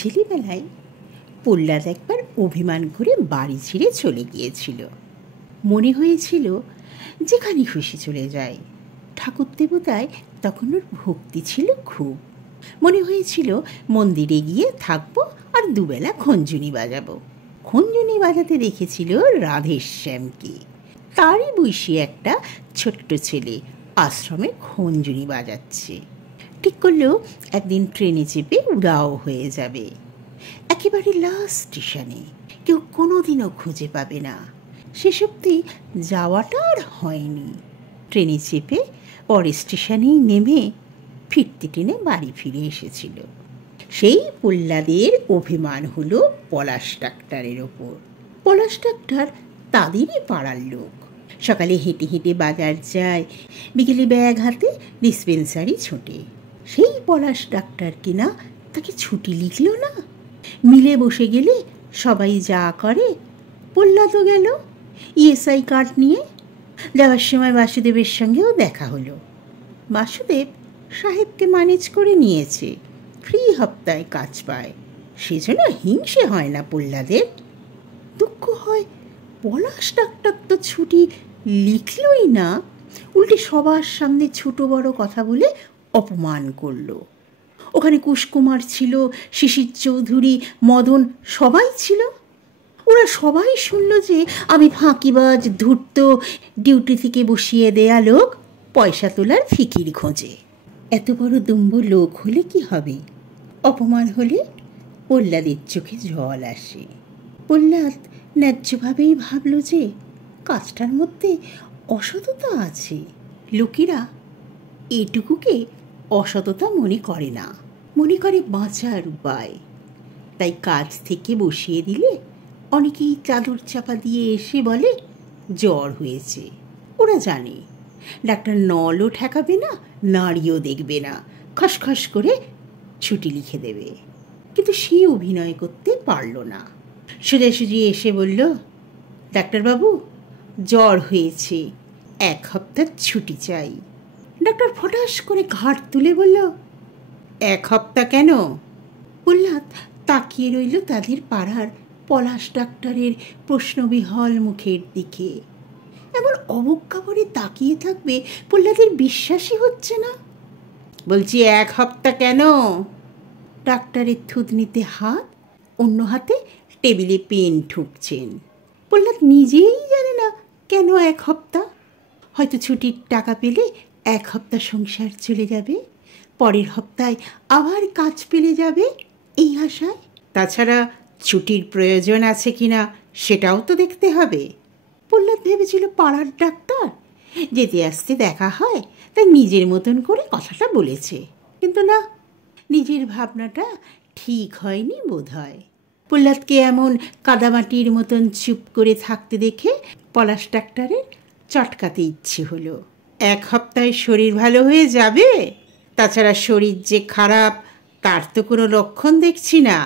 ছেলেবেলায় প্রহ্লাদ একবার অভিমান করে বাড়ি ছেড়ে চলে গিয়েছিল। মনে হয়েছিল যেখানে খুশি চলে যায়। ঠাকুর দেবতায় তখন ওর ভক্তি ছিল খুব। মনে হয়েছিল মন্দিরে গিয়ে থাকবো আর দুবেলা খঞ্জনি বাজাবো। খঞ্জনি বাজাতে দেখেছিল রাধেশ্যামকে। তারই বয়সী একটা ছোট্ট ছেলে আশ্রমে খঞ্জনি বাজাচ্ছে। ঠিক করলেও একদিন ট্রেনে চেপে উড়াও হয়ে যাবে। একেবারে লাস্ট স্টেশনে, কেউ কোনোদিনও খুঁজে পাবে না। শেষ অবধি যাওয়াটা আর হয়নি। ট্রেনে চেপে পরের স্টেশনেই নেমে ফিরতি ট্রেনে বাড়ি ফিরে এসেছিল। সেই প্রহ্লাদের অভিমান হলো পলাশ ডাক্তারের ওপর। পলাশ ডাক্তার তাদেরই পাড়ার লোক। সকালে হেঁটে হেঁটে বাজার যায়, বিকেলে ব্যাগ হাতে ডিসপেন্সারি ছোটে। সেই পলাশ ডাক্তার কিনা তাকে ছুটি লিখল না। মিলে বসে গেলে সবাই যা করে, প্রহ্লাদও গেল ইএসআই কার্ড নিয়ে। যাওয়ার সময় বাসুদেবের সঙ্গেও দেখা হলো। বাসুদেব সাহেবকে ম্যানেজ করে নিয়েছে, ফ্রি হপ্তায় কাজ পায়। সেজন্য হিংসে হয় না প্রহ্লাদের। দুঃখ হয় পলাশ ডাক্তার তো ছুটি লিখলই না, উল্টে সবার সামনে ছোট বড় কথা বলে অপমান করলো। ওখানে কুশকুমার ছিল, শিশির চৌধুরী, মদন, সবাই ছিল। ওরা সবাই শুনল যে আমি ফাঁকিবাজ, ধূর্ত, ডিউটি থেকে বসিয়ে দেয়া লোক, পয়সা তোলার ফিকির খোঁজে। এত বড় দুম্ব লোক হলে কি হবে? অপমান হলে প্রহ্লাদের চোখে জল আসে। প্রহ্লাদ ন্যায্যভাবেই ভাবল যে কাজটার মধ্যে অসততা আছে। লোকেরা এটুকুকে অসততা মনে করে না, মনে করে বাঁচার উপায়। তাই কাজ থেকে বসিয়ে দিলে অনেকেই চাদর চাপা দিয়ে এসে বলে জ্বর হয়েছে। ওরা জানে ডাক্তার নলও ঠেকাবে না, নাড়িও দেখবে না, খসখস করে ছুটি লিখে দেবে। কিন্তু সে অভিনয় করতে পারল না। সোজাসুজি এসে বলল, ডাক্তারবাবু জ্বর হয়েছে, 1 সপ্তাহ ছুটি চাই। ডাক্তার ফটাস করে ঘাড় তুলে বলল, 1 সপ্তাহ কেন? প্রহ্লাদ তাকিয়ে রইল তাদের পাড়ার পলাশ ডাক্তারের প্রশ্নবিহল মুখের দিকে। এমন অবজ্ঞা করে তাকিয়ে থাকবে প্রহ্লাদের বিশ্বাসই হচ্ছে না। বলছি 1 সপ্তাহ কেন? ডাক্তারের থুতনিতে হাত, অন্য হাতে টেবিলে পেন ঠুকছেন। প্রহ্লাদ নিজেই জানে না কেন 1 সপ্তাহ। হয়তো ছুটির টাকা পেলে 1 সপ্তাহ সংসার চলে যাবে, পরের সপ্তাহে আবার কাজ পেলে যাবে এই আশায়। তাছাড়া ছুটির প্রয়োজন আছে কিনা সেটাও তো দেখতে হবে। প্রহ্লাদ ভেবেছিল পাড়ার ডাক্তার, যেতে আসতে দেখা হয়, তাই নিজের মতন করে কথাটা বলেছে। কিন্তু না, নিজের ভাবনাটা ঠিক হয়নি বোধ হয়। প্রহ্লাদকে এমন কাদামাটির মতন চুপ করে থাকতে দেখে পলাশ ডাক্তারের চটকাতে ইচ্ছে হলো। 1 সপ্তাহে শরীর ভালো হয়ে যাবে? তাছাড়া শরীর যে খারাপ তার তো কোনো লক্ষণ দেখছি না।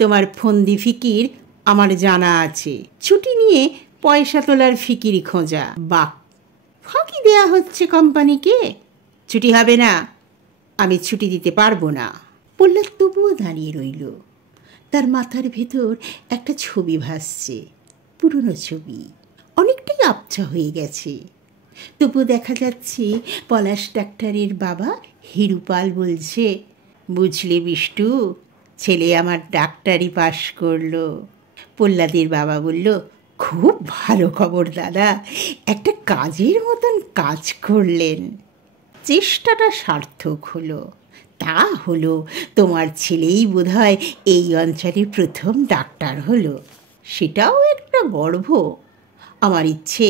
তোমার ফন্দি ফিকির আমার জানা আছে। ছুটি নিয়ে পয়সা তোলার ফিকির খোঁজা। বাহ, ফাঁকি দেয়া হচ্ছে কোম্পানিকে। ছুটি হবে না, আমি ছুটি দিতে পারবো না। প্রহ্লাদ তবুও দাঁড়িয়ে রইল। তার মাথার ভেতর একটা ছবি ভাসছে, পুরনো ছবি, অনেকটাই আবছা হয়ে গেছে। তবু দেখা যাচ্ছে পলাশ ডাক্তারের বাবা হিরুপাল বলছে, বুঝলে বিষ্টু, ছেলে আমার ডাক্তারি পাশ করলো। প্রহ্লাদের বাবা বলল, খুব ভালো খবর দাদা, একটা কাজের মতন কাজ করলেন। চেষ্টাটা সার্থক হলো। তা হলো, তোমার ছেলেই বোধহয় এই অঞ্চলে প্রথম ডাক্তার হলো। সেটাও একটা গর্ব। আমার ইচ্ছে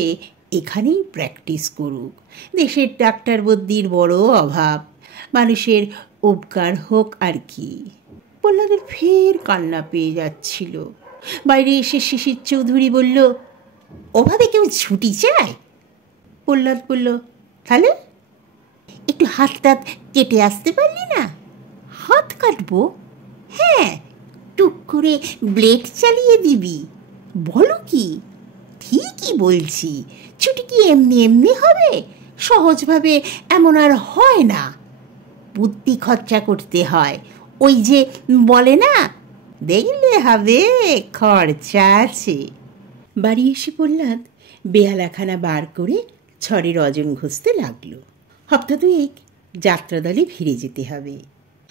এখানেই প্র্যাকটিস করুক। দেশের ডাক্তার বদ্যির বড় অভাব, মানুষের উপকার হোক আর কি। প্রহ্লাদের ফের কান্না পেয়ে যাচ্ছিল। বাইরে এসে শিশির চৌধুরী বলল, ওভাবে কেউ ছুটি চায়? প্রহ্লাদ বলল, তাহলে একটু হাত টাত কেটে আসতে পারলি না? হাত কাটবো? হ্যাঁ, টুক করে ব্লেড চালিয়ে দিবি। বলো কি? ঠিকই বলছি। ছুটি কি এমনি এমনি হবে? সহজভাবে এমন আর হয় না, বুদ্ধি খরচা করতে হয়। ওই যে বলে না, দেখলে হবে, খরচা আছে। বাড়ি এসে প্রহ্লাদ বেহালাখানা বার করে ছড়ের ওজন ঘষতে লাগলো। হপ্তা দুয়েক যাত্রাদলে ফিরে যেতে হবে।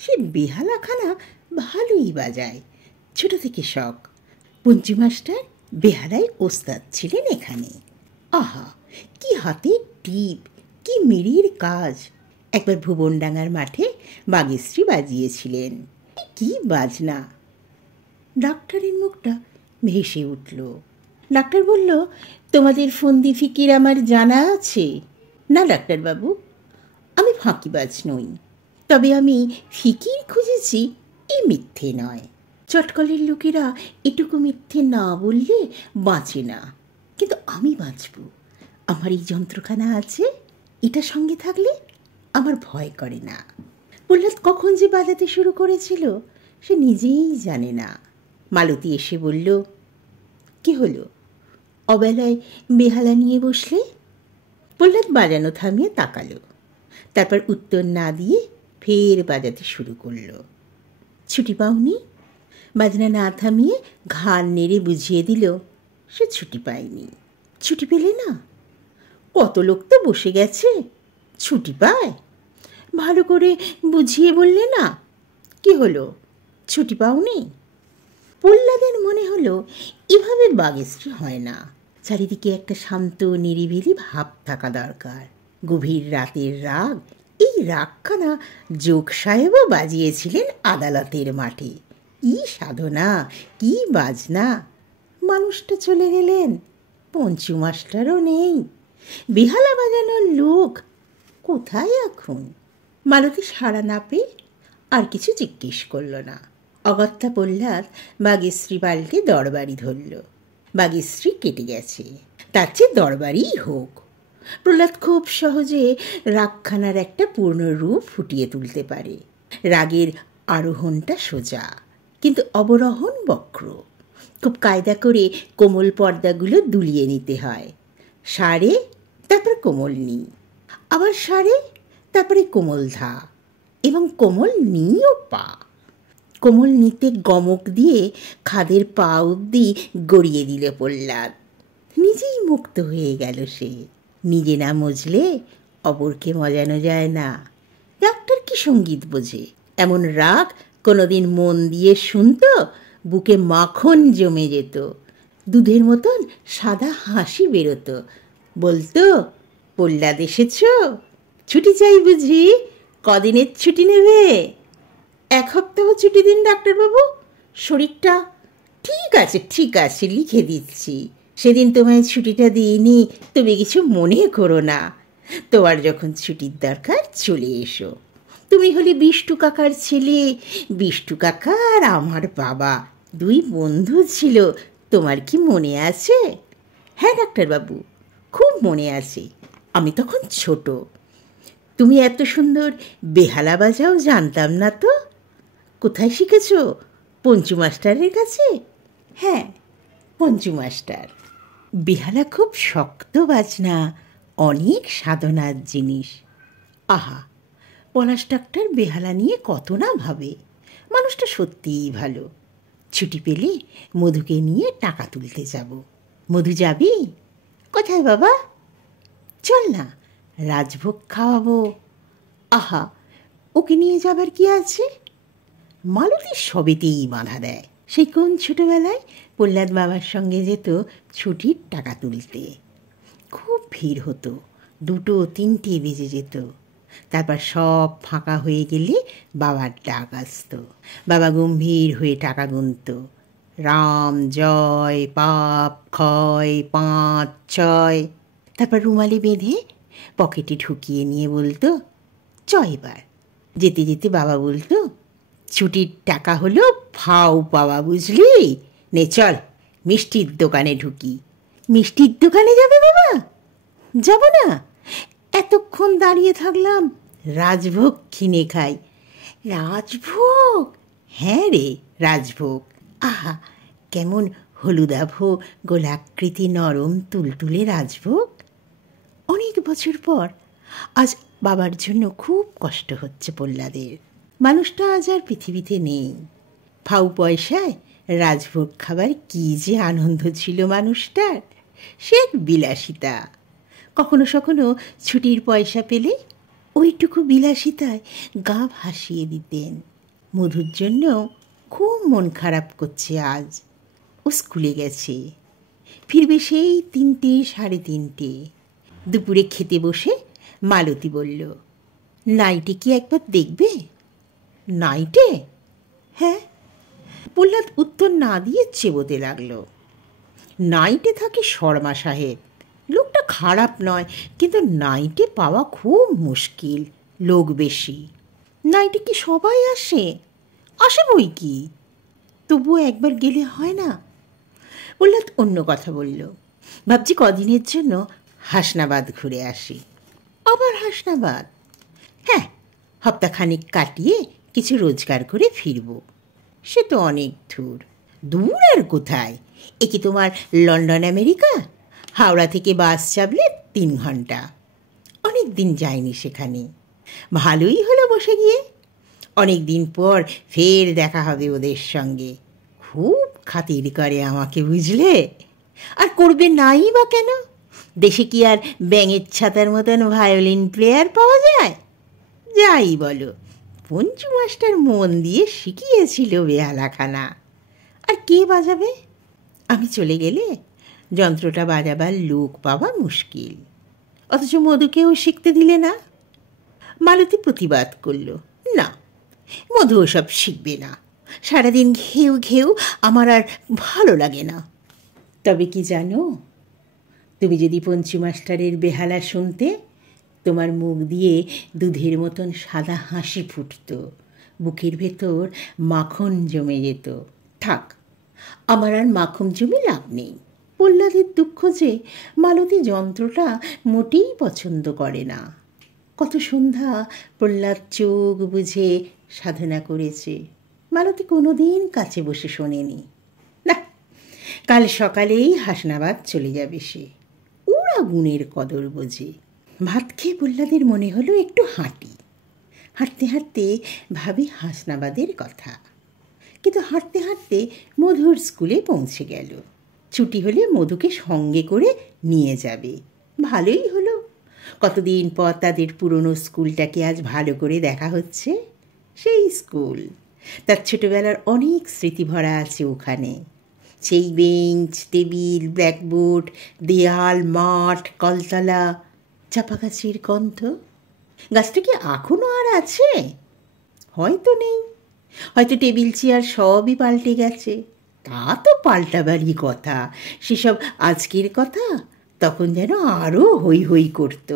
সে বেহালাখানা ভালোই বাজায়, ছোট থেকে শখ। পঞ্চু মাস্টার বেহালায় ওস্তাদ ছিলেন এখানে। আহা, কি হাতে টিপ, কি মিড়ির কাজ! একবার ভুবনডাঙ্গার মাঠে বাগেশ্রী বাজিয়েছিলেন, কি বাজনা! ডাক্তারের মুখটা ভেসে উঠল। ডাক্তার বলল, তোমাদের ফন্দি ফিকির আমার জানা আছে। না ডাক্তারবাবু, আমি ফাঁকিবাজ নই, তবে আমি ফিকির খুঁজেছি, এই মিথ্যে নয়। চটকলের লোকেরা এটুকু মিথ্যে না বললে বাঁচে না, কিন্তু আমি বাঁচব। আমার এই যন্ত্রখানা আছে, এটা সঙ্গে থাকলে আমার ভয় করে না। প্রহ্লাদ কখন যে বাজাতে শুরু করেছিল সে নিজেই জানে না। মালতী এসে বলল, কি হলো, অবেলায় বেহালা নিয়ে বসলে? প্রহ্লাদ বাজানো থামিয়ে তাকালো, তারপর উত্তর না দিয়ে ফের বাজাতে শুরু করলো। ছুটি পাওনি? বাজনা না থামিয়ে ঘাড় নেড়ে বুঝিয়ে দিল, সে ছুটি পায়নি। ছুটি পেলে না? কত লোক তো বসে গেছে, ছুটি পায়? ভালো করে বুঝিয়ে বললে না। কি হলো, ছুটি পাওনি? প্রহ্লাদের মনে হলো এভাবে বাগেশ্রী হয় না, চারিদিকে একটা শান্ত নিরিবিলি ভাব থাকা দরকার। গভীর রাতের রাগ, এই রাগখানা যোগ সাহেবও বাজিয়েছিলেন আদালতের মাঠে। কি সাধনা, কি বাজনা! মানুষটা চলে গেলেন, পঞ্চু মাস্টারও নেই, বেহালা বাজানোর লোক কোথায় এখন? মালতী সাড়া না পেয়ে আর কিছু জিজ্ঞেস করল না। অগত্যা প্রহ্লাদ বাগেশ্রী পাল্টে দরবারি ধরল। বাগেশ্রী কেটে গেছে, তার চেয়ে দরবারিই হোক। প্রহ্লাদ খুব সহজে রাগখানার একটা পূর্ণ রূপ ফুটিয়ে তুলতে পারে। রাগের আরোহণটা সোজা, কিন্তু অবরোহণ বক্র। খুব কায়দা করে কোমল পর্দাগুলো দুলিয়ে নিতে হয়। সারে, তারপর কোমল নি, আবার সারে, তারপরে কোমল ধা, এবং কোমল নি ও পা। কোমল নিতে গমক দিয়ে খাদের পা অবধি গড়িয়ে দিল প্রহ্লাদ। নিজেই মুক্ত হয়ে গেল সে। নিজে না মজলে অপরকে মজানো যায় না। ডাক্তার কি সঙ্গীত বোঝে? এমন রাগ কোনোদিন মন দিয়ে শুনত, বুকে মাখন জমে যেত, দুধের মতন সাদা হাসি বেরোতো। বলতো, প্রহ্লাদ এসেছ, ছুটি চাই বুঝি? কদিনের ছুটি নেবে? 1 সপ্তাহ ছুটি দিন ডাক্তারবাবু, শরীরটা ঠিক আছে, ঠিক আছে, লিখে দিচ্ছি। সেদিন তোমায় ছুটিটা দিইনি, তুমি কিছু মনে করো না। তোমার যখন ছুটির দরকার চলে এসো। তুমি হলে বিষ্টু কাকার ছেলে, বিষ্টু কাকা আর আমার বাবা 2 বন্ধু ছিল, তোমার কি মনে আছে? হ্যাঁ ডাক্তারবাবু, খুব মনে আছে। আমি তখন ছোট। তুমি এত সুন্দর বেহালা বাজাও জানতাম না তো। কোথায় শিখেছ? পঞ্চু মাস্টারের কাছে? হ্যাঁ, পঞ্চু মাস্টার। বেহালা খুব শক্ত বাজনা, অনেক সাধনার জিনিস। আহা, পলাশ ডাক্তার বেহালা নিয়ে কত না ভাবে। মানুষটা সত্যিই ভালো। ছুটি পেলে মধুকে নিয়ে টাকা তুলতে যাব। মধু যাবি? কোথায় বাবা? চল না, রাজভোগ খাওয়াবো। আহা, ওকে নিয়ে যাবার কি আছে? মালতী সবেতেই বাধা দেয়। সেই কোন ছোটোবেলায় প্রহ্লাদ বাবার সঙ্গে যেত ছুটির টাকা তুলতে। খুব ভিড় হতো, 2-3টে বেজে যেত। তারপর সব ফাঁকা হয়ে গেলে বাবার ডাক আসত। বাবা গম্ভীর হয়ে টাকা গুনত। রাম জয়, পাপ ক্ষয়, 5-6। তারপর রুমালে বেঁধে পকেটে ঢুকিয়ে নিয়ে বলতো, চ এবার। যেতে যেতে বাবা বলতো, ছুটির টাকা হলো ফাও পাওয়া, বুঝলি? নে চল, মিষ্টির দোকানে ঢুকি। মিষ্টির দোকানে যাবে বাবা? যাব না, এতক্ষণ দাঁড়িয়ে থাকলাম, রাজভোগ কিনে খাই। রাজভোগ? হ্যাঁ রে, রাজভোগ। আহা, কেমন হলুদাভ গোলাকৃতি নরম তুলতুলে রাজভোগ। অনেক বছর পর আজ বাবার জন্য খুব কষ্ট হচ্ছে প্রহ্লাদের। মানুষটা আজ আর পৃথিবীতে নেই। ফাউ পয়সায় রাজভোগ খাবার কী যে আনন্দ ছিল মানুষটার, সে এক বিলাসিতা। কখনো কখনো ছুটির পয়সা পেলে ওইটুকু বিলাসিতায় গা ভাসিয়ে দিতেন। মধুর জন্য খুব মন খারাপ করছে আজ। ও স্কুলে গেছে, ফিরবে সেই 3টে, 3:30। দুপুরে খেতে বসে মালতী বলল, নাইটে কি একবার দেখবে? নাইটে? হ্যাঁ। প্রহ্লাদ উত্তর না দিয়ে চেবোতে লাগলো। নাইটে থাকে শর্মা সাহেব, লোকটা খারাপ নয়, কিন্তু নাইটে পাওয়া খুব মুশকিল, লোক বেশি। নাইটে কি সবাই আসে? আসে বই কি, তবুও একবার গেলে হয় না? প্রহ্লাদ অন্য কথা বলল, ভাবছি কদিনের জন্য হাসনাবাদ ঘুরে আসি। আবার হাসনাবাদ? হ্যাঁ, হপ্তাখানিক কাটিয়ে কিছু রোজগার করে ফিরব। সে তো অনেক দূর। দূর আর কোথায়, এ কি তোমার লন্ডন আমেরিকা? হাওড়া থেকে বাস চাপলে 3 ঘন্টা। অনেক দিন যায়নি সেখানে। ভালোই হলো বসে গিয়ে। অনেক দিন পর ফের দেখা হবে ওদের সঙ্গে। খুব খাতির করে আমাকে, বুঝলে? আর করবে নাই বা কেন? দেশে কি আর ব্যাঙের ছাতার মতন ভায়োলিন প্লেয়ার পাওয়া যায়? যাই বলো, পঞ্চু মাস্টার মন দিয়ে শিখিয়েছিল বেহালাখানা। আর কে বাজাবে? আমি চলে গেলে যন্ত্রটা বাজাবার লোক পাওয়া মুশকিল। অথচ মধুকেও শিখতে দিলে না। মালতী প্রতিবাদ করল, না, মধু ওসব শিখবে না। সারাদিন ঘেউ ঘেউ আমার আর ভালো লাগে না। তবে কি জানো, তুমি যদি পঞ্চু মাস্টারের বেহালা শুনতে, তোমার মুখ দিয়ে দুধের মতন সাদা হাসি ফুটত, বুকের ভেতর মাখন জমে যেত। থাক, আমার আর মাখন জমে লাভ নেই। প্রহ্লাদের দুঃখ যে মালতী যন্ত্রটা মোটেই পছন্দ করে না। কত সন্ধ্যা প্রহ্লাদ চোখ বুঝে সাধনা করেছে, মালতী কোনো দিন কাছে বসে শোনেনি। না, কাল সকালেই হাসনাবাদ চলে যাবে সে। ওরা গুণের কদর বোঝে। ভাত খেয়ে প্রহ্লাদের মনে হলো একটু হাঁটি। হাঁটতে হাঁটতে ভাবি হাসনাবাদের কথা। কিন্তু হাঁটতে হাঁটতে মধুর স্কুলে পৌঁছে গেল। ছুটি হলে মধুকে সঙ্গে করে নিয়ে যাবে। ভালোই হলো, কতদিন পর তাদের পুরনো স্কুলটাকে আজ ভালো করে দেখা হচ্ছে। সেই স্কুল, তার ছোটোবেলার অনেক স্মৃতি ভরা আছে ওখানে। সেই বেঞ্চ, টেবিল, ব্ল্যাকবোর্ড, দেয়াল, মাঠ, কলতলা, চাপা গাছের গন্ধ। গাছটা কি এখনও আর আছে? হয়তো নেই, হয়তো টেবিল চেয়ার সবই পাল্টে গেছে। তা তো পাল্টাবারই কথা, সেসব আজকের কথা। তখন যেন আরও হৈ হৈ করত।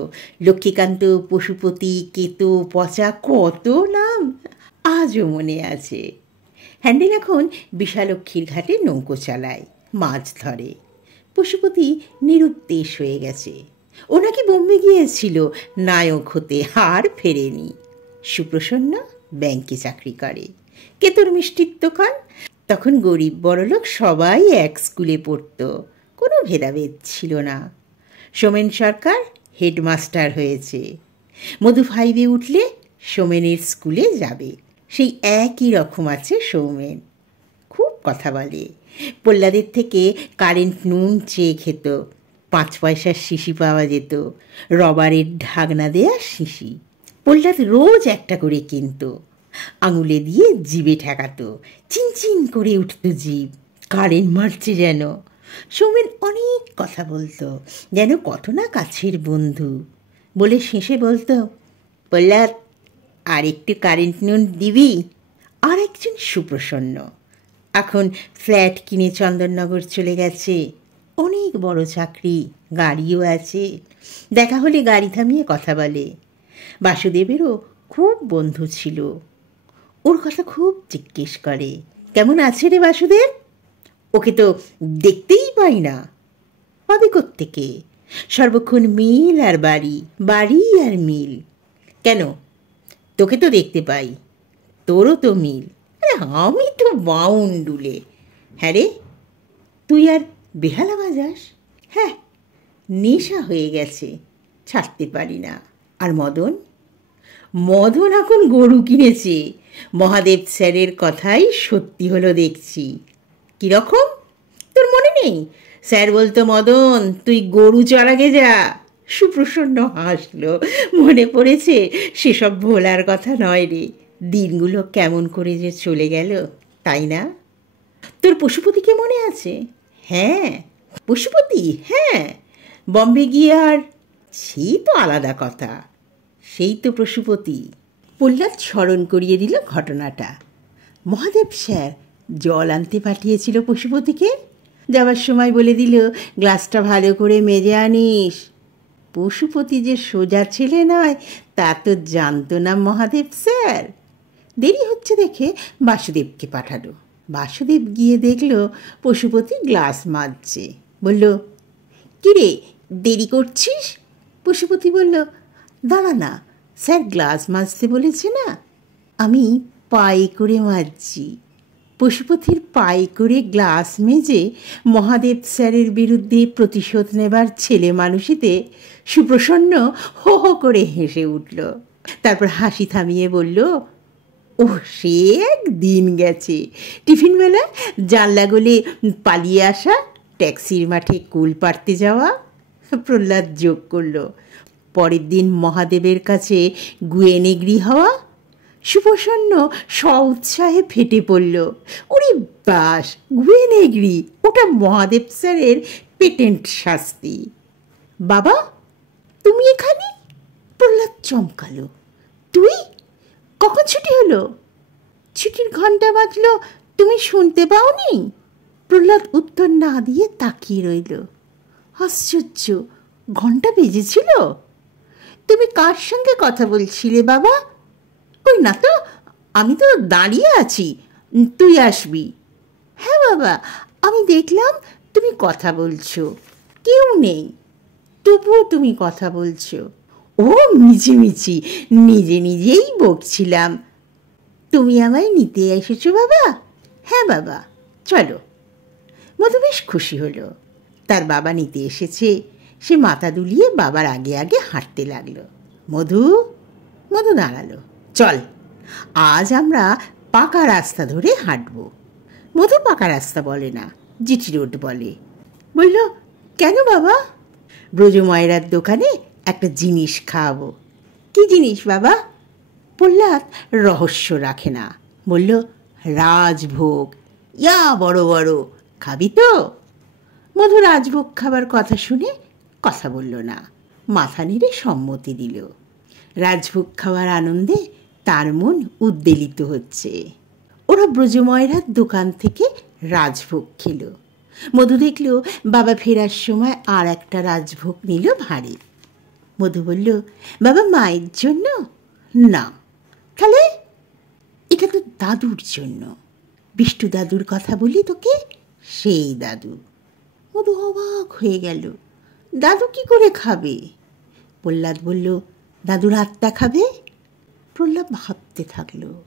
লক্ষ্মীকান্ত, পশুপতি, কেতো, পচা, কত নাম আজও মনে আছে। হ্যান্ডেল এখন বিশালক্ষীর ঘাটে নৌকো চালায়, মাছ ধরে। পশুপতি নিরুদ্দেশ হয়ে গেছে। ও নাকি বোম্বে গিয়েছিল নায়ক হতে, আর ফেরেনি। সুপ্রসন্না ব্যাংকে চাকরি করে। কেতর মিষ্টির দোকান। তখন গরিব বড়লোক সবাই এক স্কুলে পড়ত, কোনো ভেদাভেদ ছিল না। সোমেন সরকার হেডমাস্টার হয়েছে। মধু 5-এ উঠলে সোমেনের স্কুলে যাবে। সেই একই রকম আছে সৌমেন। খুব কথা বলে। প্রহ্লাদের থেকে কারেন্ট নুন চেয়ে খেত। 5 পয়সার শিশি পাওয়া যেত, রবারের ঢাকনা দেয়া শিশি। প্রহ্লাদ রোজ একটা করে কিনত। আঙুলে দিয়ে জিভে ঠেকাতো, চিনচিন করে উঠত জিভ, কারেন্ট মারছে যেন। সৌমেন অনেক কথা বলতো, যেন কত না কাছের বন্ধু। বলে শেষে বলতো, প্রহ্লাদ, আর একটু কারেন্ট নুন দিবি? আর একজন সুপ্রসন্ন, এখন ফ্ল্যাট কিনে চন্দননগর চলে গেছে। অনেক বড় চাকরি, গাড়িও আছে। দেখা হলে গাড়ি থামিয়ে কথা বলে। বাসুদেবেরও খুব বন্ধু ছিল, ওর কথা খুব জিজ্ঞেস করে, কেমন আছে রে বাসুদেব? ওকে তো দেখতেই পাই না। পাবি কোত্থেকে? সর্বক্ষণ মিল আর বাড়ি, বাড়ি আর মিল। কেন, তোকে তো দেখতে পাই, তোরও তো মিল। আরে আমি তো বাউন্ডুলে। হ্যাঁ রে, তুই আর বেহালা বাজাস? হ্যাঁ, নেশা হয়ে গেছে, ছাড়তে পারি না। আর মদন? মদন এখন গরু কিনেছে। মহাদেব স্যারের কথাই সত্যি হলো দেখছি। কীরকম, তোর মনে নেই? স্যার বলতো, মদন তুই গরু চড়াগে যা। সুপ্রসন্ন হাসলো। মনে পড়েছে, সেসব ভোলার কথা নয় রে। দিনগুলো কেমন করে যে চলে গেল, তাই না? তোর পশুপতিকে মনে আছে? হ্যাঁ। পশুপতি? হ্যাঁ, বম্বে গিয়ে আর সেই তো আলাদা কথা। সেই তো পশুপতি। প্রহ্লাদ স্মরণ করিয়ে দিল ঘটনাটা। মহাদেব স্যার জল আনতে পাঠিয়েছিল পশুপতিকে। যাবার সময় বলে দিল, গ্লাসটা ভালো করে মেজে আনিস। পশুপতি যে সোজা ছেলে নয় তা তো জানতো না মহাদেব স্যার। দেরি হচ্ছে দেখে বাসুদেবকে পাঠালো। বাসুদেব গিয়ে দেখল পশুপতি গ্লাস মাজছে। বলল, কিরে দেরি করছিস? পশুপতি বলল, দাঁড়া না, স্যার গ্লাস মাজতে বলেছে না, আমি পায়ে করে মাজছি। পশুপতির পায়ে করে গ্লাস মেজে মহাদেব স্যারের বিরুদ্ধে প্রতিশোধ নেবার ছেলে মানুষিতে সুপ্রসন্ন হো হো করে হেসে উঠল। তারপর হাসি থামিয়ে বলল, ও সে এক দিন গেছে। টিফিনবেলা জানলা গলে পালিয়ে আসা, ট্যাক্সির মাঠে কুল পাড়তে যাওয়া। প্রহ্লাদ যোগ করল, পরের দিন মহাদেবের কাছে গুয়েনেগ্রি হওয়া। সুপ্রসন্ন স্ব-উৎসাহে ফেটে পড়ল, ওরে বাস, গুয়েনেগ্রি! ওটা মহাদেব স্যারের পেটেন্ট শাস্তি। বাবা, তুমি এখানে? প্রহ্লাদ চমকালো। তুই? কখন ছুটি হলো? ছুটির ঘন্টা বাজলো, তুমি শুনতে পাওনি? প্রহ্লাদ উত্তর না দিয়ে তাকিয়ে রইল। আশ্চর্য, ঘন্টা বেজেছিল? তুমি কার সঙ্গে কথা বলছিলে বাবা? কই না তো, আমি তো দাঁড়িয়ে আছি, তুই আসবি। হ্যাঁ বাবা, আমি দেখলাম তুমি কথা বলছো, কেউ নেই, তবুও তুমি কথা বলছো। ও মিছিমিছি, নিজে নিজেই বকছিলাম। তুমি আমায় নিতে এসেছো বাবা? হ্যাঁ বাবা, চলো। মধু বেশ খুশি হলো, তার বাবা নিতে এসেছে। সে মাথা দুলিয়ে বাবার আগে আগে হাঁটতে লাগলো। মধু মধু দাঁড়ালো। চল, আজ আমরা পাকা রাস্তা ধরে হাঁটব। মধু পাকা রাস্তা বলে না, জিটি রোড বলে। বলল, কেন বাবা? ব্রজময়রার দোকানে একটা জিনিস খাওয়াবো। কি জিনিস বাবা? প্রহ্লাদ রহস্য রাখে না, বলল, রাজভোগ, ইয়া বড় বড়, খাবি তো? মধু রাজভোগ খাবার কথা শুনে কথা বলল না, মাথা নেড়ে সম্মতি দিল। রাজভোগ খাওয়ার আনন্দে তার মন উদ্বেলিত হচ্ছে। ওরা ব্রজময়রার দোকান থেকে রাজভোগ খেল। মধু দেখল বাবা ফেরার সময় আর একটা রাজভোগ নিল ভারী। মধু বলল, বাবা মায়ের জন্য? না। তাহলে? এটা তো দাদুর জন্য। বিষ্টু দাদুর কথা বলি তোকে, সেই দাদু। মধু অবাক হয়ে গেল, দাদু কি করে খাবে? প্রহ্লাদ বলল, দাদুর আত্মা খাবে। প্রহ্লাদ ভাবতে থাকলো।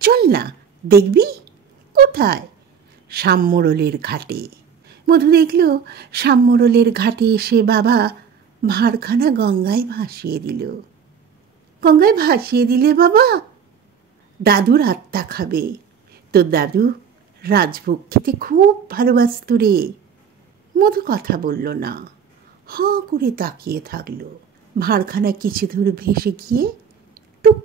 চল না, দেখবি। কোথায়? শ্যামমোড়লের ঘাটে। মধু দেখল শ্যামমোড়লের ঘাটে এসে বাবা ভাঁড়খানা গঙ্গায় ভাসিয়ে দিল। গঙ্গায় ভাসিয়ে দিলে বাবা? দাদুর আত্মা খাবে। তোর দাদু রাজভোগ খেতে খুব ভালোবাসত রে। মধু কথা বলল না, হাঁ করে তাকিয়ে থাকলো। ভাঁড়খানা কিছু দূর ভেসে গিয়ে টুক